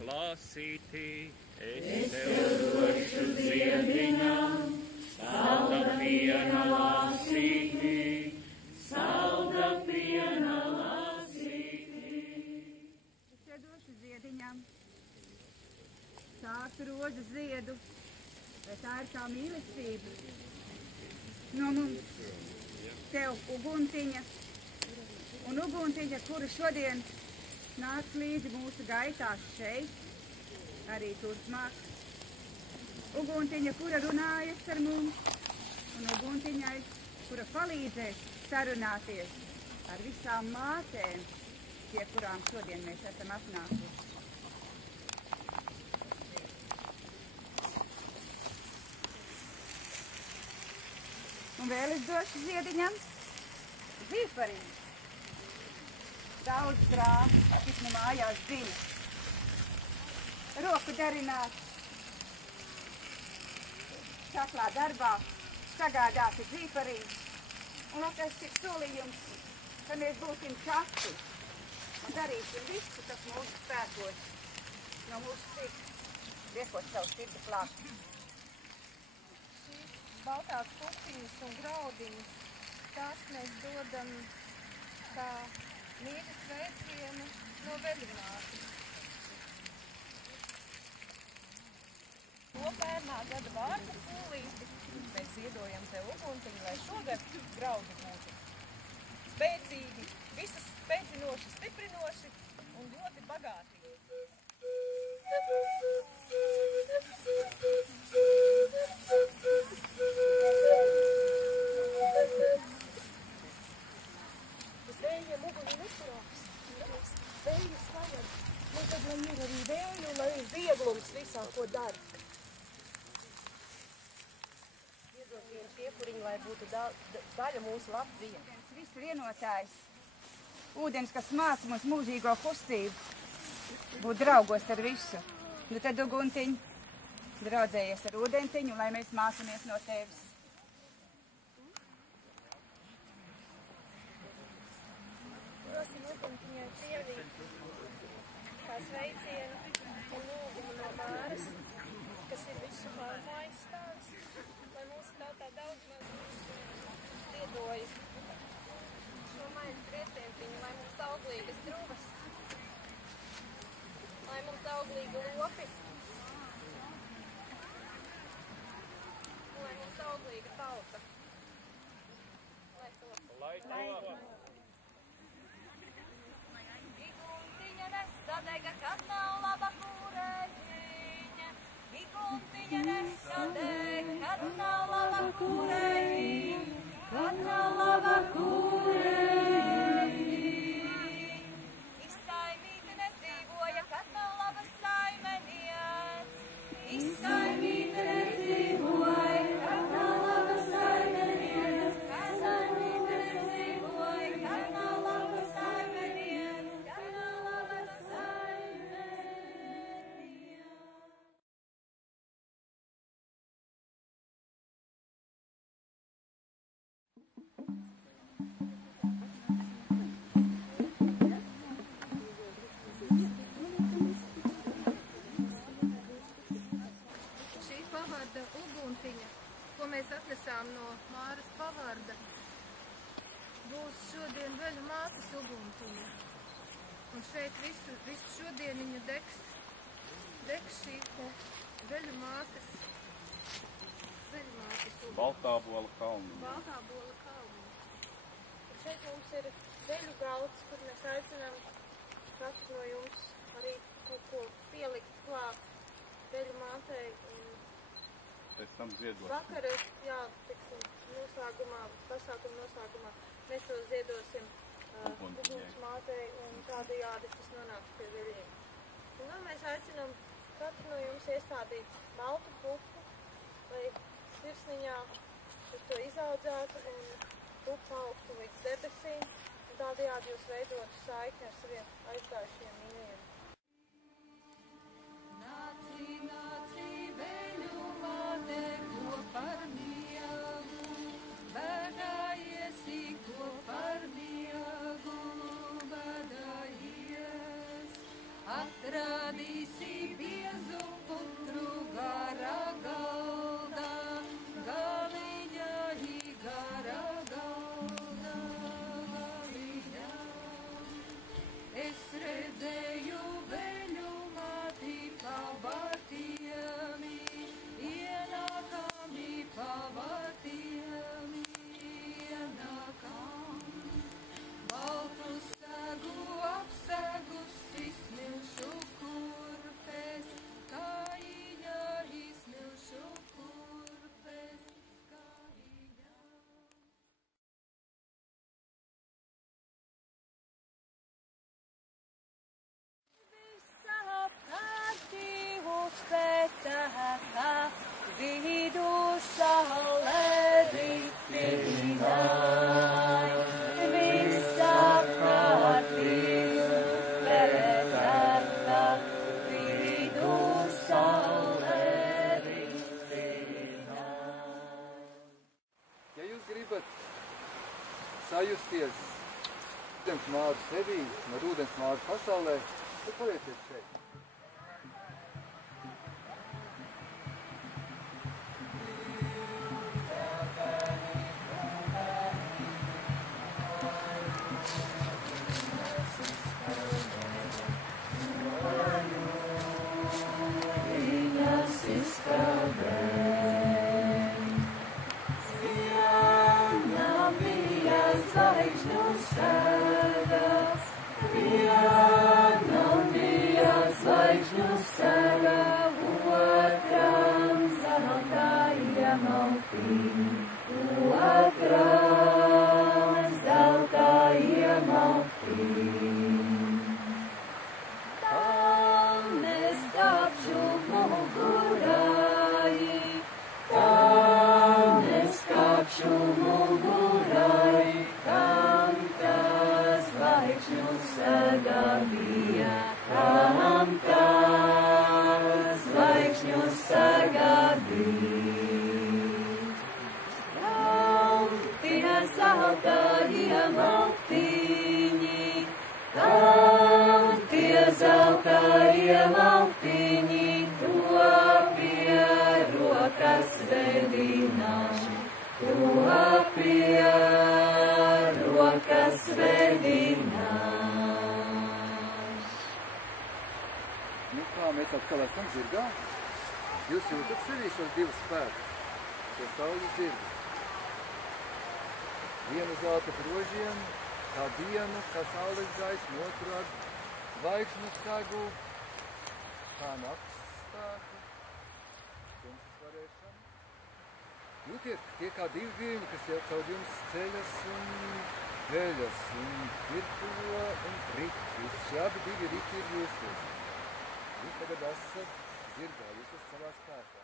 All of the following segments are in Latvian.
Lasītī, es tev došu ziediņām, salda piena lasītī, salda piena lasītī. Es tev došu ziediņām, sāku rožu ziedu, vai tā ir tā mīlestība? No mums, tev uguntiņa, un uguntiņa, kura šodien nāc līdzi mūsu gaitās šeit, arī turpmāk. Uguntiņa, kura runājas ar mums, un uguntiņai, kura palīdzēs sarunāties ar visām mātēm, pie kurām šodien mēs esam atnākuši. Un vēl es došu ziediņam zīfarīnu. Daudz krāsu, cik nu mājās zina. Roku darināt, saklā darbā, sagādāti zīfarīnu. Un lai tas ir solījums, ka mēs būsim čakli un darīsim visu, kas mūsu spēkos, no mūsu sirds, liekot savu sirdi klāt. Šīs baltās pupiņas un graudiņas, tās mēs dodam kā mīļu sveicienu no veļinātes. Kopērnā gada vārda pūlīti mēs iedojam tev uguntiņu, lai šogad graudi būtu spēcīgi, visas spēcinoši, stiprinoši un ļoti bagātīgi. Uz vējiem uguni neturās. Vējas vajag. Nu tad, lai ir arī vēju, lai ir vieglums visā, ko dara. Iedod piepuriņu, lai būtu zaļa mūsu Latvija. Viss vienotājs. Ūdens, kas māca mums mūžīgo kustību, būt draugos ar visu. Nu tad, uguntiņ, draudzējies ar ūdentiņu, lai mēs mācamies no tevis. Dosim uguntiņai prievību, kā sveicienu un lūgumu no Māras, kas ir visu māju aizstāvis, lai mūsu tautā daudz maz ziedoja šo maiņas riecientiņu, lai mums auglīgas druvas, lai mums auglīgi lopi, un lai mums auglīga tauta. Lai to! Lai to! Iguntiņa nesadega, kad nav laba kūreņiņa. Iguntiņa nesadega, kad nav laba kūreņiņa. Kad nav laba kūreņiņa. Izsaimīte nedzīvoja, kad nav laba saimeniec. Izsaimīte nedzīvoja, kad nav laba saimeniec. Izsaimīte nedzīvoja, kad nav laba saimeniec. Kad nav laba saimeniec. Šī pavarda uguntiņa, ko mēs atnesām no Māras pavarda, būs šodien šodien veļu mātes uguntiņa. Un šeit visu šodien viņa degs šī te veļu mātes uguntiņa. Baltā bola kalniņa. Baltā bola kalniņa. Un šeit mums ir veļu galds, kur mēs aicinām katru no jums arī kaut ko pielikt klāt veļu mātei. Pēc tam ziedot. Vakara, jā, tiksim, pasākuma noslēgumā mēs to ziedosim uguns mātei un tādējādi tas nonāks pie veļiem. Un vēl mēs aicinām katru no jums iestādīt baltu pupu, lai sirsniņā jūs to izaudzētu un pupa augtu līdz debesīm. Un tādējādi jūs veidotu saikni ar saviem aizgājušiem mīļajiem. Nāci, veļu māte, ko par miegu, bēdājiesi, ko par miegu, bēdājies. Atradīsi biezu putru garā galdā, galiņā garā galdā, galiņā. Es redzēju veļu māti pavartiemi, ienākami pavartiemi, ienākam. Baltu sagu apsegusi smilšu kurpes, kājiņā izsmilšu kurpes, kājiņā. Visapkārtī uzpētētā, vidu saule ripināj. Visapkārtī uzpētētā, vidu saule ripināj. Ja jūs gribat sajusties ūdens māru sevī un ar ūdens māru pasaulē, tad palieciet šeit. Mēs atkal esam zirgā. Jūs jūtat sevī šos divus spēkus, šo saules zirgu. Vienu zelta brožiem, kā dienu, kā saules gaismu, otru ar zvaigžņu sagu, kā nakts spēku, tumsas varēšanu. Jūtiet, tie kā divi viļņi, kas jau caur jums ceļas un veļas un virpulo un rit. Šie abi divi riti ir jūsos. Jūs tagad esat zirgā, jūs esat savā spēkā.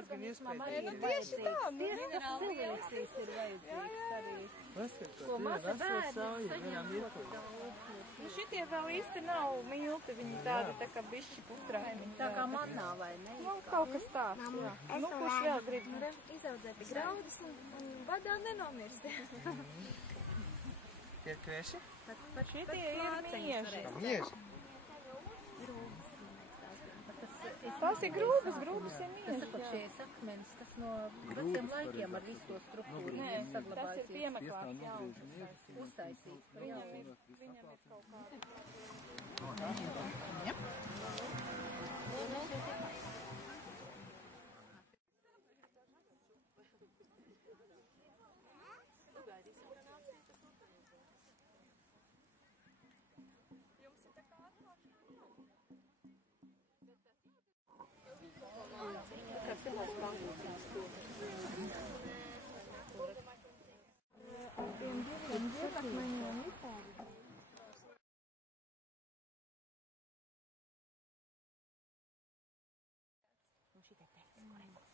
organismā maina. Tieši tā, Minerālvielīsīs ir vajadzīgs arī. ko maza bērni, viņam ir ko daudz. Nu, šitie vēl īsti nav milti, viņi tādi tā kā bišķi putraini. Tā kā manā, vai ne? Nu, kaut kas tāds, jā. Nu, kurš jāgrib Izaudzēt graudus un badā nenomirs. Tie kvieši? Šitie ir mieži. Mieži. Tās ir grūbas ir mieži. Tas ir šie sakmenis, tas no veciem laikiem ar visu to struktūru. Nē, tas ir piemeklāts jauns. Uztaisīts. Viņam ir kaut kāda.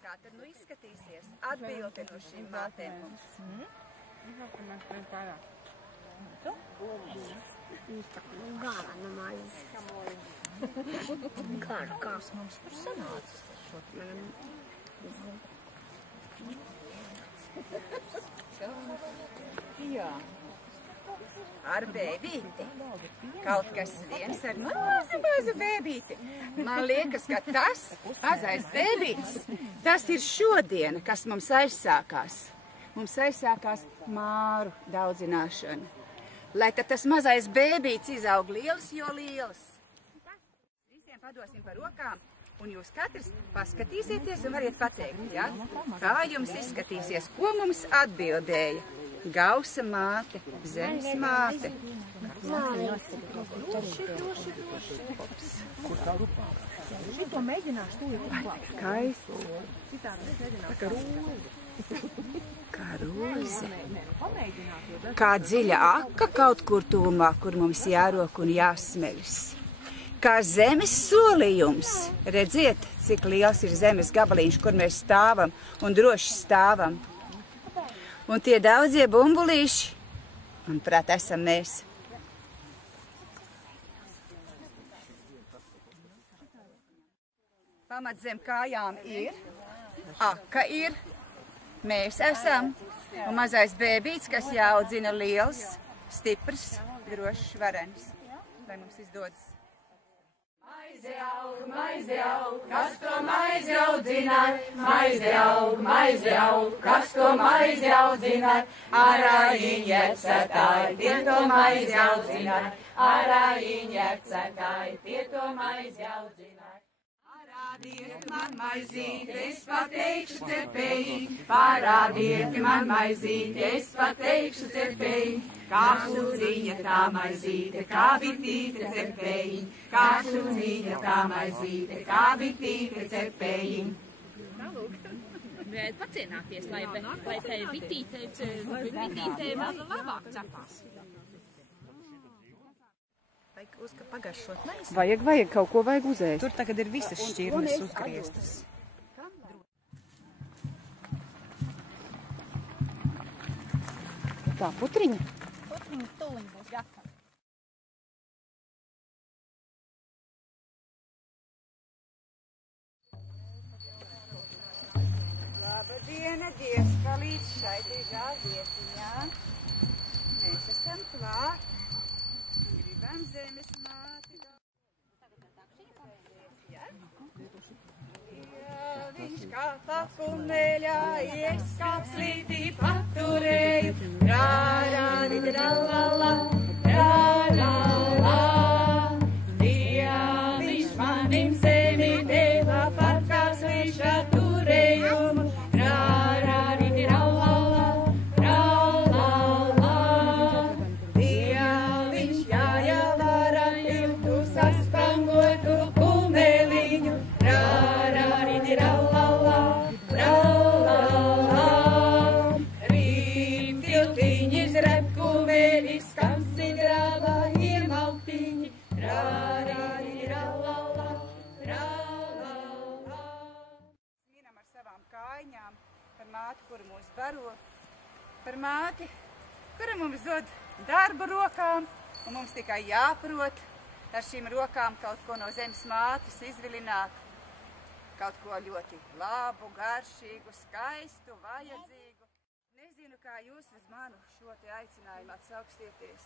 Kā tad nu izskatīsies atbildi no šīm mātēm mums? Gara no maizes. Gara, kāds mums tur sanācis ar šo Jā. Ar bēbīti. Kaut kas viens ar mazu bēbīti. Man liekas, ka tas mazais bēbītis, tas ir šodiena, kas mums aizsākās. Mums aizsākās māru daudzināšana. Lai tad tas mazais bēbītis izaug liels, jo liels. Visiem padosim par rokām, un jūs katrs paskatīsieties un variet pateikt, ja? Kā jums izskatīsies, ko mums atbildēja? Gausa māte, zemes māte. Šito mēģināšu tu jau klāt. Skaisti. Citādi es mēģināšu. Tā kā roze. Kā roze. Pamēģināt. Kā dziļa aka kaut kur tūmā, kur mums jārok un jāsmeļas. Kā zemes solījums. Redziet, cik liels ir zemes gabaliņš, kur mēs stāvam un droši stāvam. Un tie daudzie bumbulīši, manuprāt, esam mēs. Pamat zem kājām ir, aka ir, mēs esam. Un mazais bēbīts, kas jāaudzina liels, stiprs, drošs, varens. Lai mums izdodas. Maize aug, kas to maizi audzināja? Maize aug, kas to maizi audzināja? Arā iņķecētāji, tie to maizi audzināja. Arā iņķecētāji, tie to maizi audzināja. Parādiet man maizīti, es pateikšu cepēji. Parādiet man maizīti, es pateikšu cepēji. Kā šūdziņa tā maizīte, kā bitīte cepēji. Kā šūdziņa tā maizīte, kā bitīte cepēji. Bet pacienāties, lai tai bitītei vēl labāk cepās. Vajag pagaršot maizi. Vajag, kaut ko vajag uzēst. Tur tagad ir visas šķirnes uzgrieztas. Tā, putriņa. Putriņas tūliņ būs gatavi. Labdiena, Dievs, palīdz šai dižā vietiņā. Mēs esam klāt. Gribam zemes māti. Jā, viņš kā pakumeļā, es kā slītī paturēju. Rā-rā-di-rā-lā-lā, rā-rā-lā. Jā, viņš manim zemi deva par kā slīšā turējumu. Rā-rā-di-rā-lā-lā, rā-lā-lā. Jā, viņš jāja vara tiltu saspangotu kumeliņu. Rā-rā-di-rā-lā-lā, rā-lā-lā. Rīm tiltiņi zreb kumeļi, skam sigrāvā. kājām, par māti, kuru mūs baro, par māti, kura mums dod darbu rokām, un mums tikai jāprot ar šīm rokām kaut ko no zemes mātes izvilināt, kaut ko ļoti labu, garšīgu, skaistu, vajadzīgu. Nezinu, kā jūs uz manu šo te aicinājumu atsaukstieties,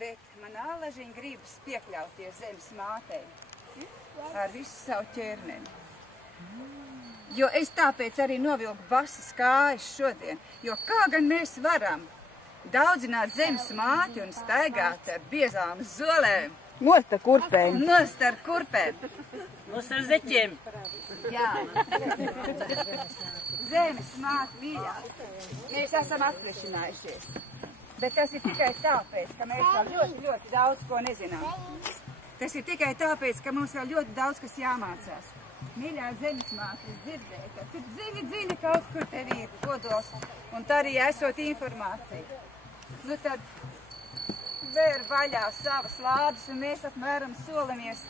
bet man ālažiņ gribas piekļauties zemes mātei ar visu savu ķerneni. Jo es tāpēc arī novilku basas kājas šodien, jo kā gan mēs varam daudzināt zemes māti un staigāt ar biezām zolēm? Nost ar kurpēm. Nost ar kurpēm. Nost ar zeķiem. Jā. Zemes māte mīļā. Mēs esam atsvešinājušies. Bet tas ir tikai tāpēc, ka mēs vēl ļoti, ļoti daudz ko nezinām. Tas ir tikai tāpēc, ka mums vēl ļoti daudz kas jāmācās. Mīļā zemes māte, es dzirdēju, ka tu zini, kaut kur tev ir kodols, un tā arī esot informācija. Nu tad vēr vaļā savas lādes, un mēs apmēram solamies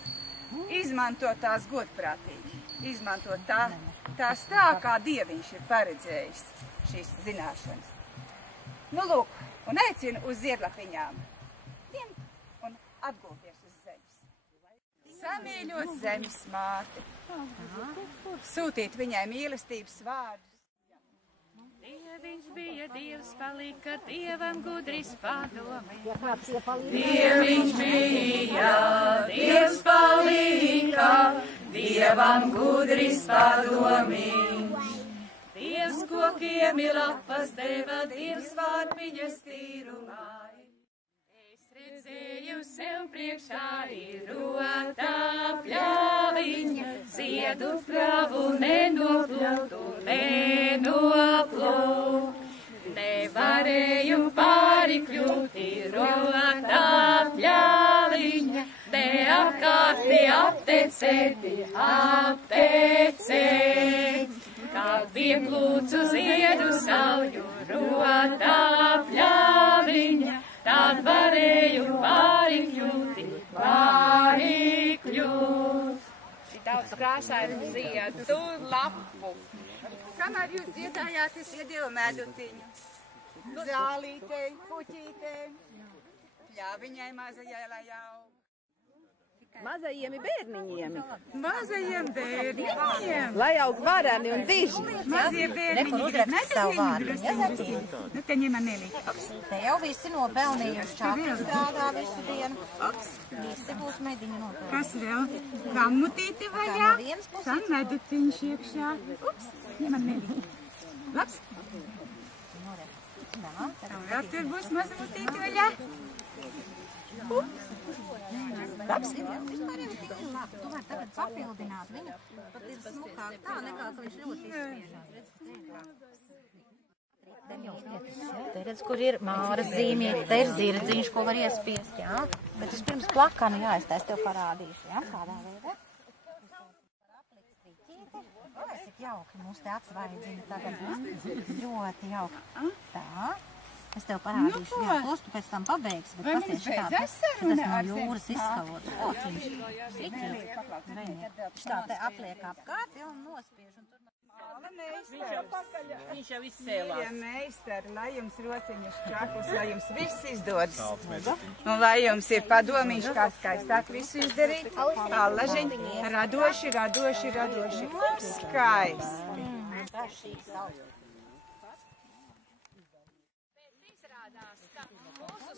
izmantot tās godprātīgi. Izmantot tās tā, kā Dieviņš ir paredzējis šīs zināšanas. Nu lūk, un aicinu uz ziedlapiņām ņemt un atgūties uz zemes. Samīļot zemes māti. Sūtīt viņai mīlestības vārdus. Dieviņš bija Dievs, palika Dievam gudris padomi. Dieviņš bija Dievs, palika Dievam gudris padomi. Dievs kokiem ir lapas deva, Dievs vārpiņas tīrumai. Es redzēju sev priekšā ir rotā pļaviņa, ziedu pļavu nenoplūtu, nevarēju pārikļūt, ir rotā pļaviņa, neapkārti aptecēti, kad vieglūcu ziedu sauju, rotā pļaviņa, tad varēju pārikļūt. Daudz krāsainu ziedu lapu. Kamēr jūs dziedājāt, es iedēju medutiņu. Zālītei, puķītei, pļāviņai mazajai, lai aug. Mazajiem bērniņiem. Mazajiem bērniņiem. Lai aug varani un diži. Mazie bērniņi grib medutiņu. Nu, te ņem Anelīti. Te jau visi nopelnījuši čakri strādā visu dienu. Visi būs mediņu nopelnījuši. Kas vēl? Kammutīti vaļā. Tam medutiņš iekšā. Ups, ņem Anelīti. Labs? Tam vēl tur būs mazamutīti vaļā. Labs ir, jau vispār jau tik labi. Tu vari tagad papildināt viņu. Pat ir smukāk tā, nekā, ka viņš ļoti izspiežās. Te redz, kur ir māras zīmīti, te ir zirdziņš, ko var iespiest, jā. Bet vispirms plakanu jāiztais, tev parādīšu, jā, kādā veidā. Tas ir jauki, mums te atsvaidzina tagad, ļoti jauki. Tā. Es tev parādīšu, jā, tos tu pēc tam pabeigsi, bet pasties šitāds no jūras izskalots ociņš. Striķīts. Šitā te apliek apkārt, jau un nospiež. Viņš jau izsēlās. Ja meistari, lai jums rociņus čakus, lai jums viss izdodas. Un lai jums ir padomiņš, kā skaistāk visu izdarīt. Allažiņ, radoši. Skaisti. Mūsu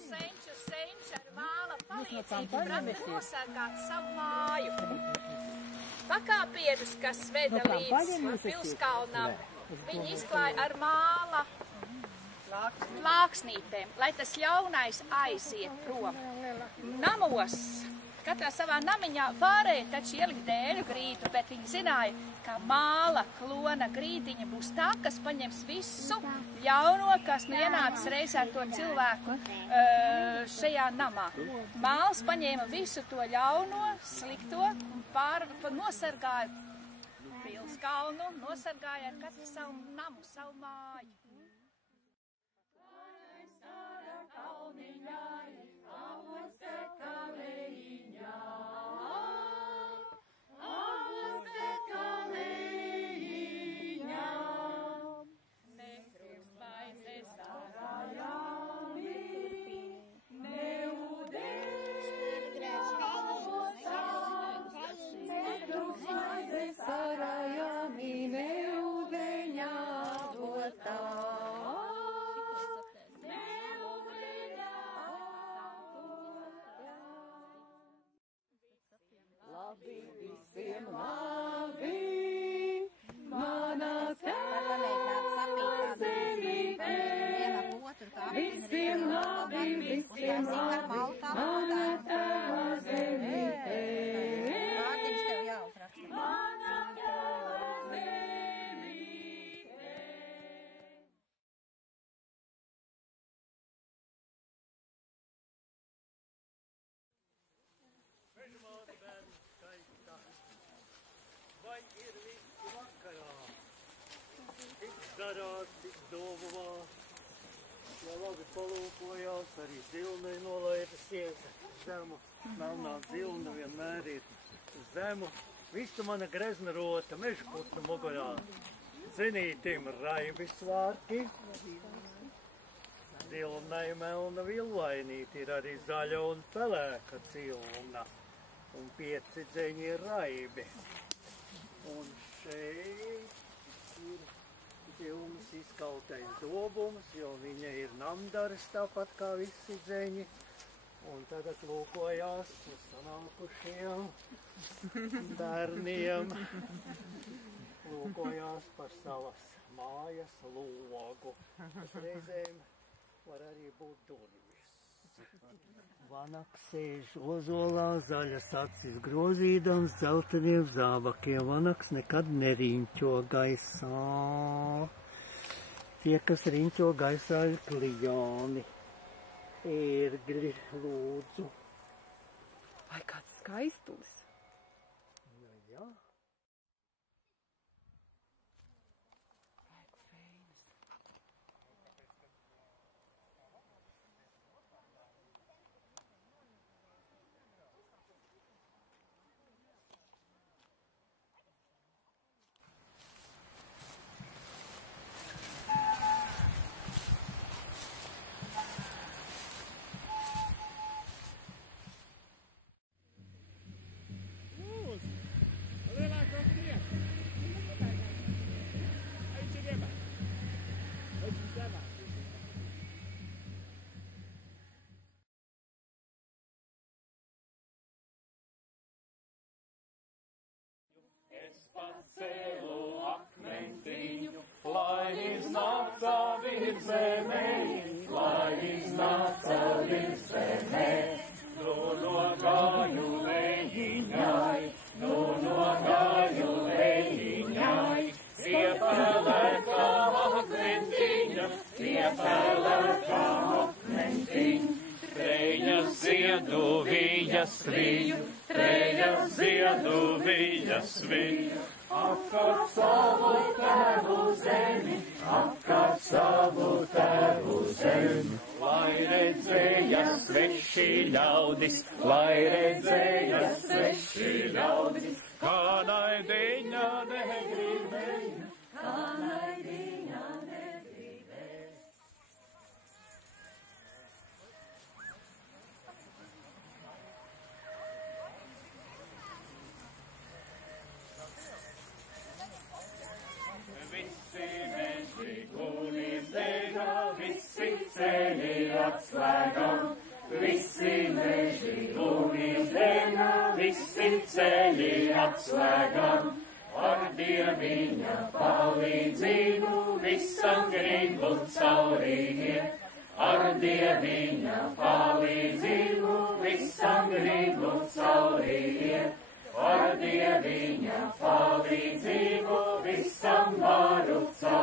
senču ar māla palīdzību prata nosargāt savu māju. Pakāpienus, kas veda līdz pilskalnam, viņi izklāja ar māla plāksnītēm, lai tas ļaunais aiziet prom. Namos, katrā savā namiņā varēja taču ielikt dēļu grīdu, bet viņi zināja, ka māla klona grīdiņa būs tā, kas paņems visu ļauno, kas nu ienācis reizē ar to cilvēku šajā namā. Māls paņēma visu to ļauno, slikto un nosargāja pilskalnu, nosargāja ar katru savu namu, savu māju. ir visi vakarā. Tik garās, tik domā. Ja labi palūkojās, arī zilne nolaidusies zemu. Melnā zilne vienmēr ir zemu. Visu mana grezna rota, meža putnu mugurā. Zinītim raibis vārki. Zilnai melna villainīti ir arī zaļa un pelēka cilna. Un 5 dzeņi ir raibi. Un šeit ir Vilnis izkautais dobums, jo viņa ir namdaris tāpat kā visi dzeņi. Un tagad lūkojās uz sanākušiem bērniem. Lūkojās par savas mājas logu. Tas reizēm var arī būt durvis. Vanaks sēž ozolā, zaļas acis grozīdams, dzelteniem zābakiem. Vanaks nekad neriņķo gaisā. Tie, kas riņķo gaisā, ir klijāni. Ērgļi, lūdzu. Vai kāds skaistulis? Nu, jā. Pacēlu akmentiņu, lai iznāca virzemē, nonogāju vējiņai, piepelēkā akmentiņa, trejas ziedu vijas viju, apkārt savu tēvu zemi, lai redzēja sveši ļaudis, kā naidiņa negribēja. Visi ceļi atslēgam, visi meži uzdēļā, visi ceļi atslēgam, ar Dieviņa palīdzību visam gribu caurīgie, ar Dieviņa palīdzību visam gribu caurīgie, ar Dieviņa palīdzību visam varu caurīgie.